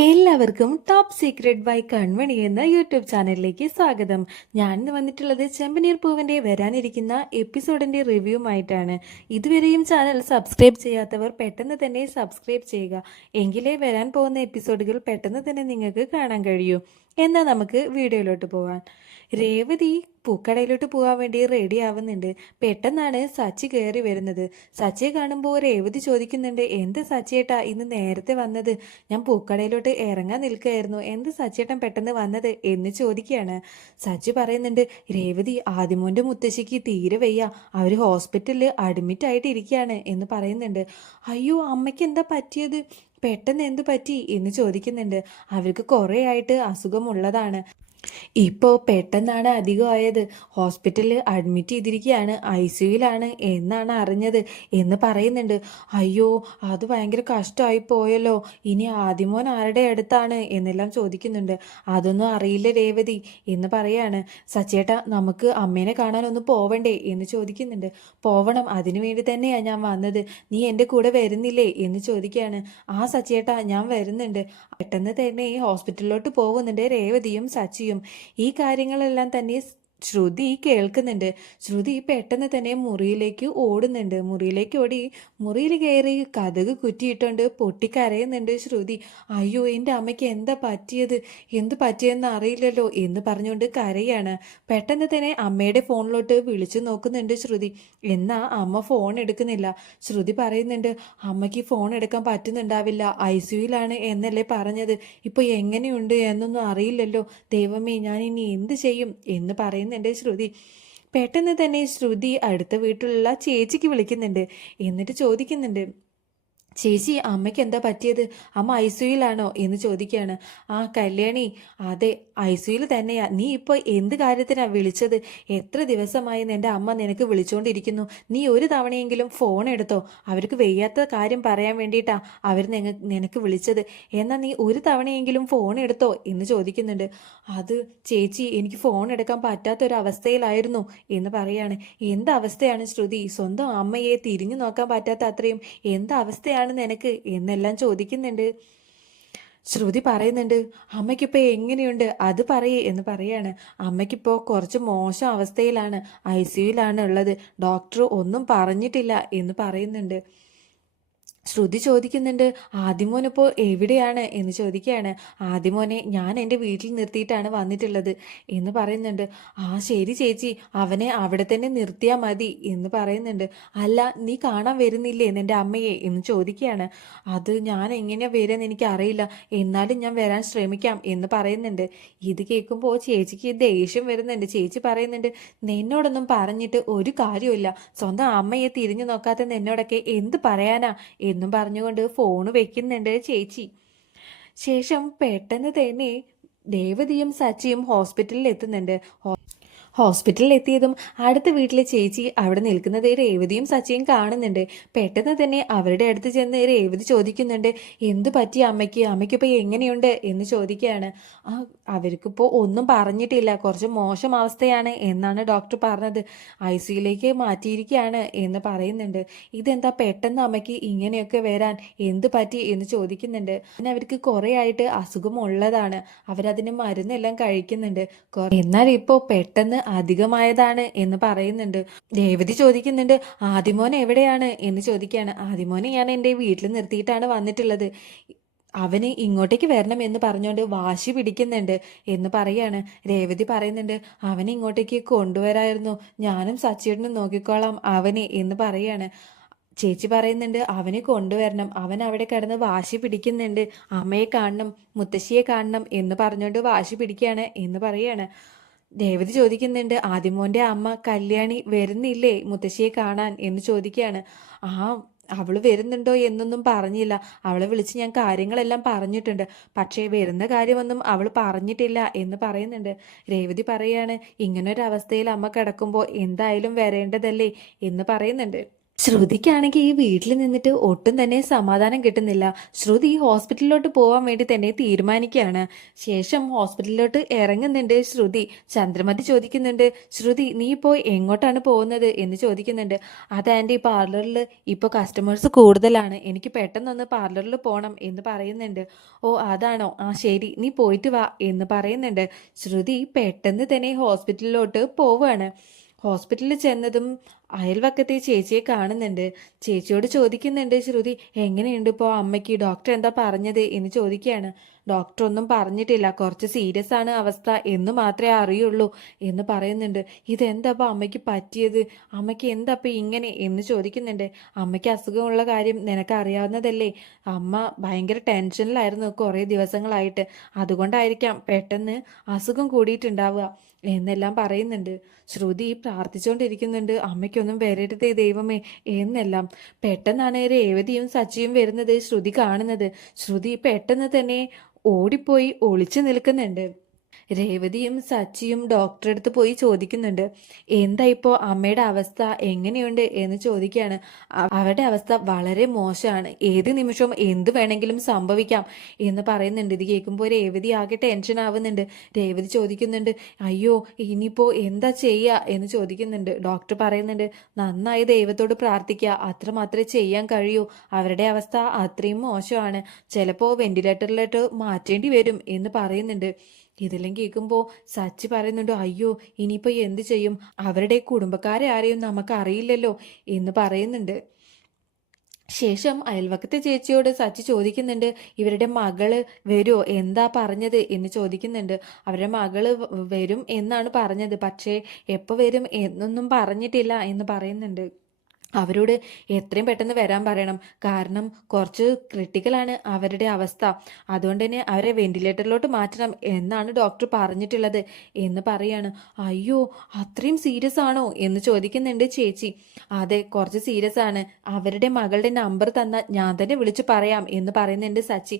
എല്ലാവർക്കും top secret by കൺമണി എന്ന YouTube ചാനലിലേക്ക് സ്വാഗതം. ഞാൻ ഇന്ന് വന്നിട്ടുള്ളത് ചെമ്പനീർ പൂവിന്റെ വരാനിരിക്കുന്ന എപ്പിസോഡിന്റെ റിവ്യൂമായിട്ടാണ്. ഇതുവരെയും ചാനൽ സബ്സ്ക്രൈബ് ചെയ്യാത്തവർ പെട്ടെന്ന് തന്നെ സബ്സ്ക്രൈബ് ചെയ്യുക. എങ്കിലേ വരാൻ പോകുന്ന എപ്പിസോഡുകൾ പെട്ടെന്ന് തന്നെ നിങ്ങൾക്ക് കാണാൻ കഴിയൂ. എന്നാൽ നമുക്ക് വീഡിയോയിലോട്ട് പോവാം. രേവതി പൂക്കടയിലോട്ട് പോകാൻ വേണ്ടി റെഡി ആവുന്നുണ്ട്. പെട്ടെന്നാണ് സച്ചി കയറി വരുന്നത്. സച്ചിയെ കാണുമ്പോൾ രേവതി ചോദിക്കുന്നുണ്ട്, എന്ത് സച്ചിയേട്ടാ ഇന്ന് നേരത്തെ വന്നത്? ഞാൻ പൂക്കടയിലോട്ട് ഇറങ്ങാൻ നിൽക്കുകയായിരുന്നു, എന്ത് സച്ചിയേട്ടൻ പെട്ടെന്ന് വന്നത് എന്ന് ചോദിക്കുകയാണ്. സച്ചി പറയുന്നുണ്ട്, രേവതി ആദിമോന്റെ മുത്തശ്ശിക്ക് തീരെ വയ്യ, അവർ ഹോസ്പിറ്റലിൽ അഡ്മിറ്റ് ആയിട്ട് ഇരിക്കുകയാണ് എന്ന് പറയുന്നുണ്ട്. അയ്യോ, അമ്മയ്ക്ക് എന്താ പറ്റിയത്? പെട്ടെന്ന് എന്തു പറ്റി എന്ന് ചോദിക്കുന്നുണ്ട്. അവർക്ക് കുറേ ആയിട്ട് അസുഖമുള്ളതാണ്, ഇപ്പോൾ പെട്ടെന്നാണ് അധികമായത്, ഹോസ്പിറ്റലിൽ അഡ്മിറ്റ് ചെയ്തിരിക്കുകയാണ്, ICUയിലാണ് എന്നാണ് അറിഞ്ഞത് എന്ന് പറയുന്നുണ്ട്. അയ്യോ, അത് ഭയങ്കര കഷ്ടമായി പോയല്ലോ, ഇനി ആദിമോൻ ആരുടെ അടുത്താണ് എന്നെല്ലാം ചോദിക്കുന്നുണ്ട്. അതൊന്നും അറിയില്ല രേവതി എന്ന് പറയാണ്. സച്ചേട്ടാ, നമുക്ക് അമ്മേനെ കാണാൻ ഒന്ന് പോവണ്ടേ എന്ന് ചോദിക്കുന്നുണ്ട്. പോവണം, അതിനു വേണ്ടി തന്നെയാണ് ഞാൻ വന്നത്, നീ എൻ്റെ കൂടെ വരുന്നില്ലേ എന്ന് ചോദിക്കുകയാണ്. ആ സച്ചേട്ടാ, ഞാൻ വരുന്നുണ്ട്. പെട്ടെന്ന് തന്നെ ഹോസ്പിറ്റലിലോട്ട് പോകുന്നുണ്ട് രേവതിയും സച്ചിയും. ഈ കാര്യങ്ങളെല്ലാം തന്നെ ശ്രുതി കേൾക്കുന്നുണ്ട്. ശ്രുതി പെട്ടെന്ന് തന്നെ മുറിയിലേക്ക് ഓടുന്നുണ്ട്. മുറിയിലേക്ക് ഓടി മുറിയിൽ കയറി കതക് കുറ്റിയിട്ടുണ്ട് പൊട്ടിക്കരയുന്നുണ്ട് ശ്രുതി. അയ്യോ, എൻ്റെ അമ്മയ്ക്ക് എന്താ പറ്റിയത്, എന്ത് പറ്റിയെന്ന് അറിയില്ലല്ലോ എന്ന് പറഞ്ഞുകൊണ്ട് കരയാണ്. പെട്ടെന്ന് തന്നെ അമ്മയുടെ ഫോണിലോട്ട് വിളിച്ചു നോക്കുന്നുണ്ട് ശ്രുതി. എന്നാൽ അമ്മ ഫോൺ എടുക്കുന്നില്ല. ശ്രുതി പറയുന്നുണ്ട്, അമ്മയ്ക്ക് ഫോൺ എടുക്കാൻ പറ്റുന്നുണ്ടാവില്ല, ICUയിലാണ് എന്നല്ലേ പറഞ്ഞത്, ഇപ്പോൾ എങ്ങനെയുണ്ട് എന്നൊന്നും അറിയില്ലല്ലോ, ദൈവമേ ഞാൻ ഇനി എന്ത് ചെയ്യും എന്ന് പറയുന്നുണ്ട് ശ്രുതി. പെട്ടെന്ന് തന്നെ ശ്രുതി അടുത്ത വീട്ടിലുള്ള ചേച്ചിക്ക് വിളിക്കുന്നുണ്ട്. എന്നിട്ട് ചോദിക്കുന്നുണ്ട്, ചേച്ചി അമ്മയ്ക്ക് എന്താ പറ്റിയത്, അമ്മ ICUയിലാണോ എന്ന് ചോദിക്കുകയാണ്. ആ കല്യാണി, അതെ ICUയിൽ തന്നെയാ, നീ ഇപ്പോൾ എന്ത് കാര്യത്തിനാണ് വിളിച്ചത്? എത്ര ദിവസമായി എൻ്റെ അമ്മ നിനക്ക് വിളിച്ചുകൊണ്ടിരിക്കുന്നു, നീ ഒരു തവണയെങ്കിലും ഫോൺ എടുത്തോ? അവർക്ക് വയ്യാത്ത കാര്യം പറയാൻ വേണ്ടിയിട്ടാ അവർ നിനക്ക് വിളിച്ചത്, എന്നാൽ നീ ഒരു തവണയെങ്കിലും ഫോൺ എടുത്തോ എന്ന് ചോദിക്കുന്നുണ്ട്. അത് ചേച്ചി, എനിക്ക് ഫോൺ എടുക്കാൻ പറ്റാത്തൊരവസ്ഥയിലായിരുന്നു എന്ന് പറയാണ്. എന്തവസ്ഥയാണ് ശ്രുതി, സ്വന്തം അമ്മയെ തിരിഞ്ഞു നോക്കാൻ പറ്റാത്ത അത്രയും എന്തവസ്ഥയാണ് നിനക്ക് എന്നെല്ലാം ചോദിക്കുന്നുണ്ട്. ശ്രുതി പറയുന്നുണ്ട്, അമ്മയ്ക്കിപ്പോൾ എങ്ങനെയുണ്ട് അത് പറയേ എന്ന് പറയാണ്. അമ്മയ്ക്കിപ്പോൾ കുറച്ച് മോശം അവസ്ഥയിലാണ്, ICUയിലാണ് ഉള്ളത്, ഡോക്ടർ ഒന്നും പറഞ്ഞിട്ടില്ല എന്ന് പറയുന്നുണ്ട്. ശ്രുതി ചോദിക്കുന്നുണ്ട്, ആദിമോനിപ്പോൾ എവിടെയാണ് എന്ന് ചോദിക്കുകയാണ്. ആദിമോനെ ഞാൻ എൻ്റെ വീട്ടിൽ നിർത്തിയിട്ടാണ് വന്നിട്ടുള്ളത് എന്ന് പറയുന്നുണ്ട്. ആ ശരി ചേച്ചി, അവനെ അവിടെ തന്നെ നിർത്തിയാൽ മതി എന്ന് പറയുന്നുണ്ട്. അല്ല, നീ കാണാൻ വരുന്നില്ലേ എൻ്റെ അമ്മയെ എന്ന് ചോദിക്കുകയാണ്. അത് ഞാൻ എങ്ങനെയാണ് വരുമെന്ന് എനിക്ക് അറിയില്ല, എന്നാലും ഞാൻ വരാൻ ശ്രമിക്കാം എന്ന് പറയുന്നുണ്ട്. ഇത് കേൾക്കുമ്പോൾ ചേച്ചിക്ക് ദേഷ്യം വരുന്നുണ്ട്. ചേച്ചി പറയുന്നുണ്ട്, നിന്നോടൊന്നും പറഞ്ഞിട്ട് ഒരു കാര്യമില്ല, സ്വന്തം അമ്മയെ തിരിഞ്ഞു നോക്കാത്ത നിന്നോടൊക്കെ എന്ത് പറയാനാ എന്നും പറഞ്ഞുകൊണ്ട് ഫോണ് വെക്കുന്നുണ്ട് ചേച്ചി. ശേഷം പെട്ടെന്ന് തന്നെ രേവതിയും സച്ചിയും ഹോസ്പിറ്റലിൽ എത്തുന്നുണ്ട്. ഹോസ്പിറ്റലിൽ എത്തിയതും അടുത്ത വീട്ടിലെ ചേച്ചി അവിടെ നിൽക്കുന്നത് രേവതിയും സച്ചിയും കാണുന്നുണ്ട്. പെട്ടെന്ന് തന്നെ അവരുടെ അടുത്ത് ചെന്ന് രേവതി ചോദിക്കുന്നുണ്ട്, എന്തു പറ്റി അമ്മയ്ക്ക്, അമ്മയ്ക്കിപ്പോൾ എങ്ങനെയുണ്ട് എന്ന് ചോദിക്കുകയാണ്. അവർക്കിപ്പോൾ ഒന്നും പറഞ്ഞിട്ടില്ല, കുറച്ച് മോശം അവസ്ഥയാണ് എന്നാണ് ഡോക്ടർ പറഞ്ഞത്, ICUയിലേക്ക് മാറ്റിയിരിക്കുകയാണ് എന്ന് പറയുന്നുണ്ട്. ഇതെന്താ പെട്ടെന്ന് അമ്മയ്ക്ക് ഇങ്ങനെയൊക്കെ വരാൻ, എന്ത് പറ്റി എന്ന് ചോദിക്കുന്നുണ്ട്. പിന്നെ അവർക്ക് കുറേ ആയിട്ട് അസുഖമുള്ളതാണ്, അവരതിന് മരുന്നെല്ലാം കഴിക്കുന്നുണ്ട്, എന്നാൽ ഇപ്പോൾ പെട്ടെന്ന് അധികമായതാണ് എന്ന് പറയുന്നുണ്ട്. രേവതി ചോദിക്കുന്നുണ്ട്, ആദിമോൻ എവിടെയാണ് എന്ന് ചോദിക്കുകയാണ്. ആദിമോനെ ഞാൻ എൻ്റെ വീട്ടിൽ നിർത്തിയിട്ടാണ് വന്നിട്ടുള്ളത്, അവന് ഇങ്ങോട്ടേക്ക് വരണം എന്ന് പറഞ്ഞുകൊണ്ട് വാശി പിടിക്കുന്നുണ്ട് എന്ന് പറയാണ്. രേവതി പറയുന്നുണ്ട്, അവനെ ഇങ്ങോട്ടേക്ക് കൊണ്ടുവരായിരുന്നു, ഞാനും സച്ചിയേട്ടനും നോക്കിക്കോളാം അവനെ എന്ന് പറയാണ്. ചേച്ചി പറയുന്നുണ്ട്, അവനെ കൊണ്ടുവരണം, അവൻ അവിടെ കിടന്ന് വാശി പിടിക്കുന്നുണ്ട്, അമ്മയെ കാണണം, മുത്തശ്ശിയെ കാണണം എന്ന് പറഞ്ഞുകൊണ്ട് വാശി പിടിക്കുകയാണ് എന്ന് പറയാണ്. രേവതി ചോദിക്കുന്നുണ്ട്, ആദിമോന്റെ അമ്മ കല്യാണി വരുന്നില്ലേ മുത്തശ്ശിയെ കാണാൻ എന്ന് ചോദിക്കുകയാണ്. അവൾ വരുന്നുണ്ടോ എന്നൊന്നും പറഞ്ഞില്ല, അവളെ വിളിച്ച് ഞാൻ കാര്യങ്ങളെല്ലാം പറഞ്ഞിട്ടുണ്ട്, പക്ഷേ വരുന്ന കാര്യമൊന്നും അവൾ പറഞ്ഞിട്ടില്ല എന്ന് പറയുന്നുണ്ട്. രേവതി പറയാണ്, ഇങ്ങനൊരവസ്ഥയിൽ അമ്മ കിടക്കുമ്പോൾ എന്തായാലും വരേണ്ടതല്ലേ എന്ന് പറയുന്നുണ്ട്. ശ്രുതിക്കാണെങ്കിൽ ഈ വീട്ടിൽ നിന്നിട്ട് ഒട്ടും തന്നെ സമാധാനം കിട്ടുന്നില്ല. ശ്രുതി ഹോസ്പിറ്റലിലോട്ട് പോകാൻ വേണ്ടി തന്നെ തീരുമാനിക്കുകയാണ്. ശേഷം ഹോസ്പിറ്റലിലോട്ട് ഇറങ്ങുന്നുണ്ട് ശ്രുതി. ചന്ദ്രമതി ചോദിക്കുന്നുണ്ട്, ശ്രുതി നീ ഇപ്പോൾ എങ്ങോട്ടാണ് പോകുന്നത് എന്ന് ചോദിക്കുന്നുണ്ട്. അതാൻ്റെ ഈ പാർലറിൽ ഇപ്പോൾ കസ്റ്റമേഴ്സ് കൂടുതലാണ്, എനിക്ക് പെട്ടെന്നൊന്ന് പാർലറിൽ പോകണം എന്ന് പറയുന്നുണ്ട്. ഓ അതാണോ, ആ ശരി നീ പോയിട്ട് വാ എന്ന് പറയുന്നുണ്ട്. ശ്രുതി പെട്ടെന്ന് തന്നെ ഹോസ്പിറ്റലിലോട്ട് പോവുകയാണ്. ഹോസ്പിറ്റലിൽ ചെന്നതും അയൽവക്കത്തെ ചേച്ചിയെ കാണുന്നുണ്ട്. ചേച്ചിയോട് ചോദിക്കുന്നുണ്ട് ശ്രുതി, എങ്ങനെയുണ്ട് ഇപ്പോൾ അമ്മയ്ക്ക്, ഡോക്ടർ എന്താ പറഞ്ഞത് എന്ന് ചോദിക്കുകയാണ്. ഡോക്ടർ ഒന്നും പറഞ്ഞിട്ടില്ല, കുറച്ച് സീരിയസ് ആണ് അവസ്ഥ എന്ന് മാത്രമേ അറിയുള്ളൂ എന്ന് പറയുന്നുണ്ട്. ഇതെന്താപ്പോൾ അമ്മയ്ക്ക് പറ്റിയത്, അമ്മയ്ക്ക് എന്താപ്പോൾ ഇങ്ങനെ എന്ന് ചോദിക്കുന്നുണ്ട്. അമ്മയ്ക്ക് അസുഖമുള്ള കാര്യം നിനക്ക് അറിയാവുന്നതല്ലേ, അമ്മ ഭയങ്കര ടെൻഷനിലായിരുന്നു കുറേ ദിവസങ്ങളായിട്ട്, അതുകൊണ്ടായിരിക്കാം പെട്ടെന്ന് അസുഖം കൂടിയിട്ടുണ്ടാവുക എന്നെല്ലാം പറയുന്നുണ്ട്. ശ്രുതി പ്രാർത്ഥിച്ചുകൊണ്ടിരിക്കുന്നുണ്ട്, അമ്മയ്ക്കൊന്നും വരരുതേ ദൈവമേ എന്നെല്ലാം. പെട്ടെന്നാണ് രേവതിയും സച്ചിയും വരുന്നത് ശ്രുതി കാണുന്നത്. ശ്രുതി പെട്ടെന്ന് തന്നെ ഓടിപ്പോയി ഒളിച്ചു നിൽക്കുന്നുണ്ട്. രേവതിയും സച്ചിയും ഡോക്ടറെ അടുത്ത് പോയി ചോദിക്കുന്നുണ്ട്, എന്താ ഇപ്പോൾ അമ്മയുടെ അവസ്ഥ എങ്ങനെയുണ്ട് എന്ന് ചോദിക്കുകയാണ്. അവരുടെ അവസ്ഥ വളരെ മോശമാണ്, ഏത് നിമിഷവും എന്ത് വേണമെങ്കിലും സംഭവിക്കാം എന്ന് പറയുന്നുണ്ട്. ഇത് കേൾക്കുമ്പോൾ രേവതി ആകെ ടെൻഷൻ ആവുന്നുണ്ട്. രേവതി ചോദിക്കുന്നുണ്ട്, അയ്യോ ഇനിയിപ്പോൾ എന്താ ചെയ്യുക എന്ന് ചോദിക്കുന്നുണ്ട്. ഡോക്ടർ പറയുന്നുണ്ട്, നന്നായി ദൈവത്തോട് പ്രാർത്ഥിക്കുക, അത്രമാത്രമേ ചെയ്യാൻ കഴിയൂ, അവരുടെ അവസ്ഥ അത്രയും മോശമാണ്, ചിലപ്പോൾ വെന്റിലേറ്ററിലോട്ട് മാറ്റേണ്ടി വരും എന്ന് പറയുന്നുണ്ട്. ഇതെല്ലാം കേൾക്കുമ്പോൾ സച്ചി പറയുന്നുണ്ട്, അയ്യോ ഇനിയിപ്പോൾ എന്ത് ചെയ്യും, അവരുടെ കുടുംബക്കാരെ ആരെയും നമുക്ക് അറിയില്ലല്ലോ എന്ന് പറയുന്നുണ്ട്. ശേഷം അയൽവക്കത്തെ ചേച്ചിയോട് സച്ചി ചോദിക്കുന്നുണ്ട്, ഇവരുടെ മകള് വരുമോ, എന്താ പറഞ്ഞത് എന്ന് ചോദിക്കുന്നുണ്ട്. അവരുടെ മകള് വരും എന്നാണ് പറഞ്ഞത്, പക്ഷേ എപ്പോൾ വരും എന്നൊന്നും പറഞ്ഞിട്ടില്ല എന്ന് പറയുന്നുണ്ട്. അവരോട് എത്രയും പെട്ടെന്ന് വരാൻ പറയണം, കാരണം കുറച്ച് ക്രിട്ടിക്കലാണ് അവരുടെ അവസ്ഥ, അതുകൊണ്ട് തന്നെ അവരെ വെന്റിലേറ്ററിലോട്ട് മാറ്റണം എന്നാണ് ഡോക്ടർ പറഞ്ഞിട്ടുള്ളത് എന്ന് പറയാണ്. അയ്യോ അത്രയും സീരിയസ് ആണോ എന്ന് ചോദിക്കുന്നുണ്ട് ചേച്ചി. അതെ കുറച്ച് സീരിയസ് ആണ്, അവരുടെ മകളുടെ നമ്പർ തന്നാൽ ഞാൻ തന്നെ വിളിച്ചു പറയാം എന്ന് പറയുന്നുണ്ട് സച്ചി.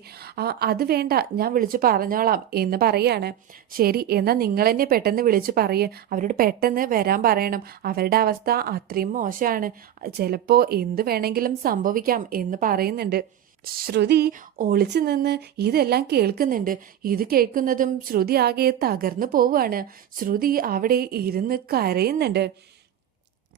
അത് വേണ്ട, ഞാൻ വിളിച്ചു പറഞ്ഞോളാം എന്ന് പറയാണ്. ശരി എന്നാൽ നിങ്ങൾ തന്നെ പെട്ടെന്ന് വിളിച്ചു പറയേ, അവരോട് പെട്ടെന്ന് വരാൻ പറയണം, അവരുടെ അവസ്ഥ അത്രയും മോശമാണ്, ചിലപ്പോൾ എന്ത് വേണമെങ്കിലും സംഭവിക്കാം എന്ന് പറയുന്നുണ്ട്. ശ്രുതി ഒളിച്ചു നിന്ന് ഇതെല്ലാം കേൾക്കുന്നുണ്ട്. ഇത് കേൾക്കുന്നതും ശ്രുതി ആകെ തകർന്നു പോവുകയാണ്. ശ്രുതി അവിടെ ഇരുന്ന് കരയുന്നുണ്ട്.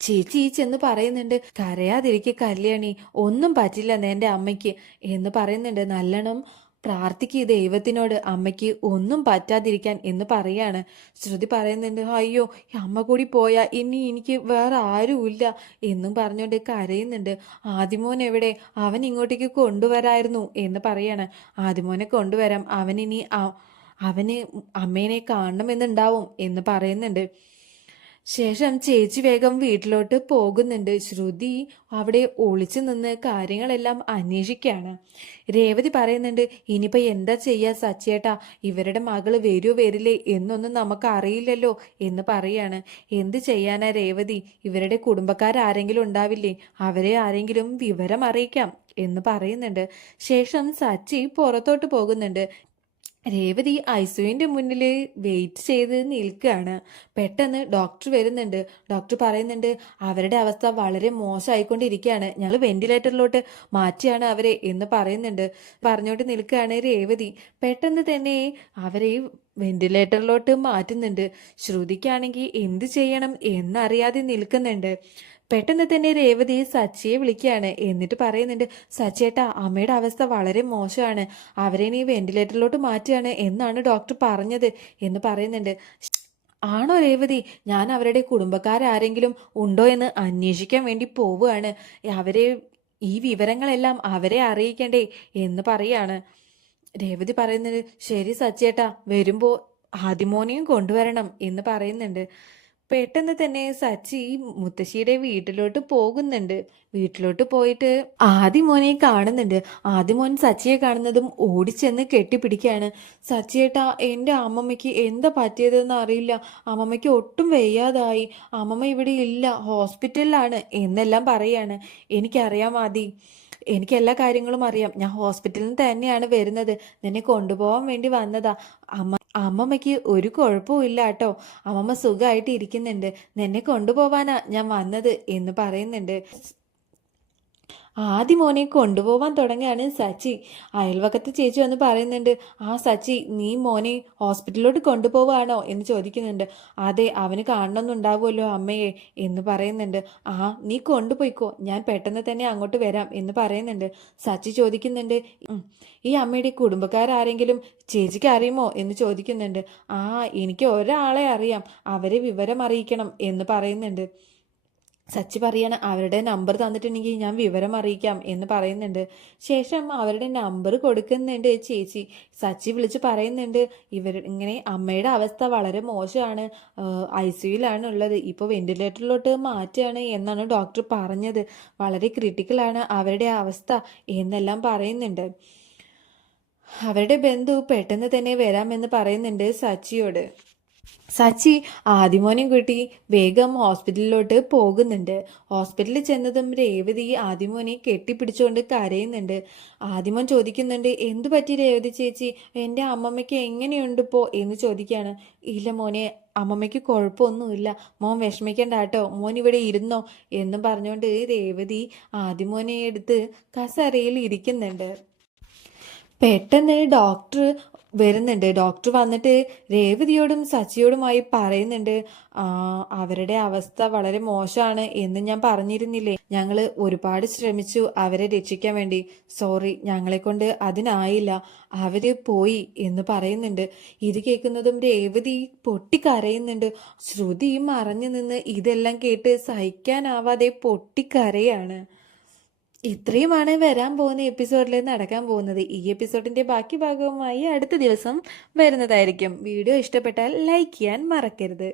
ചേച്ചി ചെന്ന് പറയുന്നുണ്ട്, കരയാതിരിക്കുക കല്യാണി, ഒന്നും പറ്റില്ല എൻ്റെ അമ്മയ്ക്ക് എന്ന് പറയുന്നുണ്ട്. നല്ലോണം പ്രാർത്ഥിക്കുക ദൈവത്തിനോട് അമ്മയ്ക്ക് ഒന്നും പറ്റാതിരിക്കാൻ എന്ന് പറയാണ്. ശ്രുതി പറയുന്നുണ്ട്, അയ്യോ അമ്മ കൂടി പോയാ ഇനി എനിക്ക് വേറെ ആരുമില്ല എന്നും പറഞ്ഞുകൊണ്ട് കരയുന്നുണ്ട്. ആദിമോൻ എവിടെ, അവൻ ഇങ്ങോട്ടേക്ക് കൊണ്ടുവരായിരുന്നു എന്ന് പറയാണ്. ആദിമോനെ കൊണ്ടുവരാം, അവന് അമ്മേനെ കാണണമെന്നുണ്ടാവും എന്ന് പറയുന്നുണ്ട്. ശേഷം ചേച്ചി വേഗം വീട്ടിലോട്ട് പോകുന്നുണ്ട്. ശ്രുതി അവിടെ ഒളിച്ചു നിന്ന് കാര്യങ്ങളെല്ലാം അന്വേഷിക്കുകയാണ്. രേവതി പറയുന്നുണ്ട്, ഇനിയിപ്പോൾ എന്താ ചെയ്യുക സച്ചേട്ടാ, ഇവരുടെ മകള് വരുമോ വരില്ലേ എന്നൊന്നും നമുക്ക് അറിയില്ലല്ലോ എന്ന് പറയാണ്. എന്ത് ചെയ്യാനാ രേവതി, ഇവരുടെ കുടുംബക്കാരെങ്കിലും ഉണ്ടാവില്ലേ, അവരെ ആരെങ്കിലും വിവരം അറിയിക്കാം എന്ന് പറയുന്നുണ്ട്. ശേഷം സച്ചി പുറത്തോട്ട് പോകുന്നുണ്ട്. രേവതി ഐസുവിൻ്റെ മുന്നിൽ വെയിറ്റ് ചെയ്ത് നിൽക്കുകയാണ്. പെട്ടെന്ന് ഡോക്ടർ വരുന്നുണ്ട്. ഡോക്ടർ പറയുന്നുണ്ട്, അവരുടെ അവസ്ഥ വളരെ മോശമായിക്കൊണ്ടിരിക്കുകയാണ്, ഞങ്ങൾ വെന്റിലേറ്ററിലോട്ട് മാറ്റിയാണ് അവരെ എന്ന് പറയുന്നുണ്ട്. പറഞ്ഞോട്ട് നിൽക്കുകയാണ് രേവതി. പെട്ടെന്ന് തന്നെ അവരെ വെന്റിലേറ്ററിലോട്ട് മാറ്റുന്നുണ്ട്. ശ്രുതിക്കാണെങ്കിൽ എന്ത് ചെയ്യണം എന്നറിയാതെ നിൽക്കുന്നുണ്ട്. പെട്ടെന്ന് തന്നെ രേവതി സച്ചിയെ വിളിക്കുകയാണ്. എന്നിട്ട് പറയുന്നുണ്ട്, സച്ചേട്ടാ അമ്മയുടെ അവസ്ഥ വളരെ മോശമാണ്, അവരെ നീ വെന്റിലേറ്ററിലോട്ട് മാറ്റുകയാണ് എന്നാണ് ഡോക്ടർ പറഞ്ഞത് എന്ന് പറയുന്നുണ്ട്. ആണോ രേവതി, ഞാൻ അവരുടെ കുടുംബക്കാരെങ്കിലും ഉണ്ടോ എന്ന് അന്വേഷിക്കാൻ വേണ്ടി പോവുകയാണ്, അവരെ ഈ വിവരങ്ങളെല്ലാം അവരെ അറിയിക്കണ്ടേ എന്ന് പറയാണ്. രേവതി പറയുന്നത്, ശരി സച്ചേട്ടാ വരുമ്പോൾ ആദിമോനെയും കൊണ്ടുവരണം എന്ന് പറയുന്നുണ്ട്. പെട്ടെന്ന് തന്നെ സച്ചി മുത്തശ്ശിയുടെ വീട്ടിലോട്ട് പോകുന്നുണ്ട്. വീട്ടിലോട്ട് പോയിട്ട് ആദിമോനെ കാണുന്നുണ്ട്. ആദിമോൻ സച്ചിയെ കാണുന്നതും ഓടിച്ചെന്ന് കെട്ടിപ്പിടിക്കുകയാണ്. സച്ചിയേട്ടാ എൻ്റെ അമ്മമ്മയ്ക്ക് എന്താ പറ്റിയതെന്ന് അറിയില്ല, അമ്മമ്മയ്ക്ക് ഒട്ടും വയ്യാതായി, അമ്മമ്മ ഇവിടെ ഇല്ല, ഹോസ്പിറ്റലിലാണ് എന്നെല്ലാം പറയാണ്. എനിക്കറിയാം ആദി, എനിക്ക് എല്ലാ കാര്യങ്ങളും അറിയാം, ഞാൻ ഹോസ്പിറ്റലിൽ നിന്ന് തന്നെയാണ് വരുന്നത്, നിന്നെ കൊണ്ടുപോകാൻ വേണ്ടി വന്നതാ. അമ്മമ്മയ്ക്ക് ഒരു കുഴപ്പവും ഇല്ല കേട്ടോ, അമ്മമ്മ സുഖമായിട്ട് ഇരിക്കുന്നുണ്ട്, നിന്നെ കൊണ്ടുപോവാനാ ഞാൻ വന്നത് എന്ന് പറയുന്നുണ്ട്. ആദ്യ മോനെ കൊണ്ടുപോവാൻ തുടങ്ങുകയാണ് സച്ചി. അയൽവക്കത്തെ ചേച്ചി വന്ന് പറയുന്നുണ്ട്, ആ സച്ചി നീ മോനെ ഹോസ്പിറ്റലിലോട്ട് കൊണ്ടുപോവാണോ എന്ന് ചോദിക്കുന്നുണ്ട്. അതെ, അവന് കാണണമെന്നുണ്ടാവുമല്ലോ അമ്മയെ എന്ന് പറയുന്നുണ്ട്. ആ നീ കൊണ്ടുപോയിക്കോ, ഞാൻ പെട്ടെന്ന് തന്നെ അങ്ങോട്ട് വരാം എന്ന് പറയുന്നുണ്ട്. സച്ചി ചോദിക്കുന്നുണ്ട്, "ഉം, ഈ അമ്മയുടെ കുടുംബക്കാരാരെങ്കിലും ചേച്ചിക്ക് അറിയുമോ എന്ന് ചോദിക്കുന്നുണ്ട്. ആ എനിക്ക് ഒരാളെ അറിയാം, അവരെ വിവരം അറിയിക്കണം എന്ന് പറയുന്നുണ്ട്. സച്ചി പറയാണ്, അവരുടെ നമ്പർ തന്നിട്ടുണ്ടെങ്കിൽ ഞാൻ വിവരം അറിയിക്കാം എന്ന് പറയുന്നുണ്ട്. ശേഷം അവരുടെ നമ്പർ കൊടുക്കുന്നുണ്ട് ചേച്ചി. സച്ചി വിളിച്ച് പറയുന്നുണ്ട്, ഇങ്ങനെ അമ്മയുടെ അവസ്ഥ വളരെ മോശമാണ്, ICUലാണ് ഉള്ളത്, ഇപ്പോൾ വെന്റിലേറ്ററിലോട്ട് മാറ്റുകയാണ് എന്നാണ് ഡോക്ടർ പറഞ്ഞത്, വളരെ ക്രിട്ടിക്കലാണ് അവരുടെ അവസ്ഥ എന്നെല്ലാം പറയുന്നുണ്ട്. അവരുടെ ബന്ധു പെട്ടെന്ന് തന്നെ വരാമെന്ന് പറയുന്നുണ്ട് സച്ചിയോട്. സച്ചി ആദിമോനെയും കൂട്ടി വേഗം ഹോസ്പിറ്റലിലോട്ട് പോകുന്നുണ്ട്. ഹോസ്പിറ്റലിൽ ചെന്നതും രേവതി ആദിമോനെ കെട്ടിപ്പിടിച്ചുകൊണ്ട് കരയുന്നുണ്ട്. ആദിമോൻ ചോദിക്കുന്നുണ്ട്, എന്തു പറ്റി രേവതി ചേച്ചി, എൻ്റെ അമ്മമ്മയ്ക്ക് എങ്ങനെയുണ്ട് ഇപ്പോൾ എന്ന് ചോദിക്കുകയാണ്. ഇല്ല മോനെ, അമ്മമ്മയ്ക്ക് കുഴപ്പമൊന്നുമില്ല, മോൻ വിഷമിക്കണ്ട കേട്ടോ, മോൻ ഇവിടെ ഇരുന്നോ എന്നും പറഞ്ഞുകൊണ്ട് രേവതി ആദിമോനെ എടുത്ത് കസേരയിൽ ഇരിക്കുന്നുണ്ട്. പെട്ടെന്ന് ഡോക്ടർ വരുന്നുണ്ട്. ഡോക്ടർ വന്നിട്ട് രേവതിയോടും സച്ചിയോടുമായി പറയുന്നുണ്ട്, അവരുടെ അവസ്ഥ വളരെ മോശമാണ് എന്ന് ഞാൻ പറഞ്ഞിരുന്നില്ലേ, ഞങ്ങൾ ഒരുപാട് ശ്രമിച്ചു അവരെ രക്ഷിക്കാൻ വേണ്ടി, സോറി, ഞങ്ങളെ കൊണ്ട് അതിനായില്ല, അവര് പോയി എന്ന് പറയുന്നുണ്ട്. ഇത് കേൾക്കുന്നതും രേവതി പൊട്ടിക്കരയുന്നുണ്ട്. ശ്രുതിയും മറഞ്ഞു നിന്ന് ഇതെല്ലാം കേട്ട് സഹിക്കാനാവാതെ പൊട്ടിക്കരയാണ്. ഇത്രയുമാണ് വരാൻ പോകുന്ന എപ്പിസോഡിൽ നടക്കാൻ പോകുന്നത്. ഈ എപ്പിസോഡിന്റെ ബാക്കി ഭാഗവുമായി അടുത്ത ദിവസം വരുന്നതായിരിക്കും. വീഡിയോ ഇഷ്ടപ്പെട്ടാൽ ലൈക്ക് ചെയ്യാൻ മറക്കരുത്.